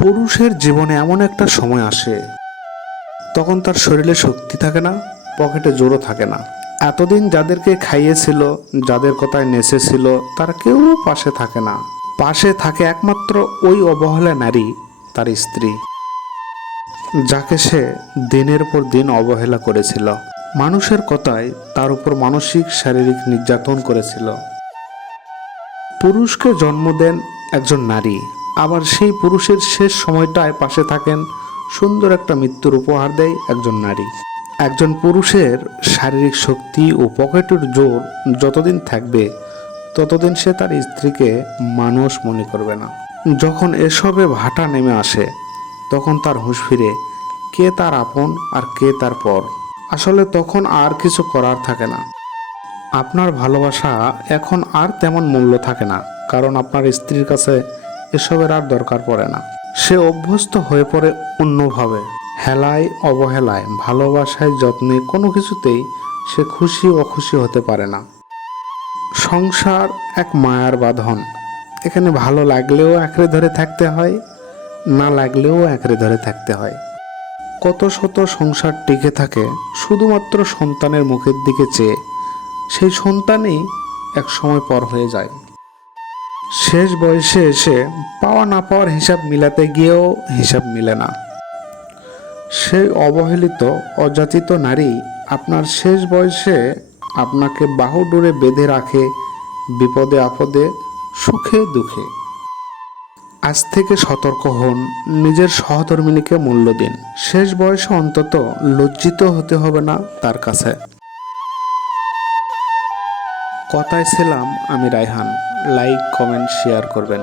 পুরুষের জীবনে এমন একটা সময় আসে, তখন তার শরীরে শক্তি থাকে না, পকেটে জোরও থাকে না। এতদিন যাদেরকে খাইয়েছিল, যাদের কথায় নেচেছিল, তার কেউ পাশে থাকে না। পাশে থাকে একমাত্র ওই অবহেলা নারী, তার স্ত্রী, যাকে সে দিনের পর দিন অবহেলা করেছিল। মানুষের কথায় তার উপর মানসিক শারীরিক নির্যাতন করেছিল। পুরুষকে জন্ম দেন একজন নারী, আবার সেই পুরুষের শেষ সময়টায় পাশে থাকেন, সুন্দর একটা মৃত্যুর উপহার দেয় একজন নারী। একজন পুরুষের শারীরিক শক্তি ও পকেটের জোর যতদিন থাকবে, ততদিন সে তার স্ত্রীকে মানুষ মনে করবে না। যখন এসবে ভাটা নেমে আসে, তখন তার হুঁশ ফিরে কে তার আপন আর কে তার পর। আসলে তখন আর কিছু করার থাকে না। আপনার ভালোবাসা এখন আর তেমন মূল্য থাকে না, কারণ আপনার স্ত্রীর কাছে এসবের আর দরকার পড়ে না। সে অভ্যস্ত হয়ে পড়ে অন্যভাবে। হেলায় অবহেলায়, ভালোবাসায় যত্নে, কোনো কিছুতেই সে খুশি অখুশি হতে পারে না। সংসার এক মায়ার বাঁধন। এখানে ভালো লাগলেও আঁকড়ে ধরে থাকতে হয়, না লাগলেও আঁকড়ে ধরে থাকতে হয়। কত শত সংসার টিকে থাকে শুধুমাত্র সন্তানের মুখের দিকে চেয়ে। সেই সন্তানই এক সময় পর হয়ে যায়। শেষ বয়সে এসে পাওয়া না পাওয়ার হিসাব মিলাতে গিয়েও হিসাব মিলে না। সেই অবহেলিত অযাচিত নারী আপনার শেষ বয়সে আপনাকে বাহুডোরে বেঁধে রাখে, বিপদে আপদে, সুখে দুঃখে। আজ থেকে সতর্ক হন, নিজের সহধর্মিণীকে মূল্য দিন। শেষ বয়সে অন্তত লজ্জিত হতে হবে না তার কাছে। কথায় ছিলাম আমি রায়হান। লাইক, কমেন্ট, শেয়ার করবেন।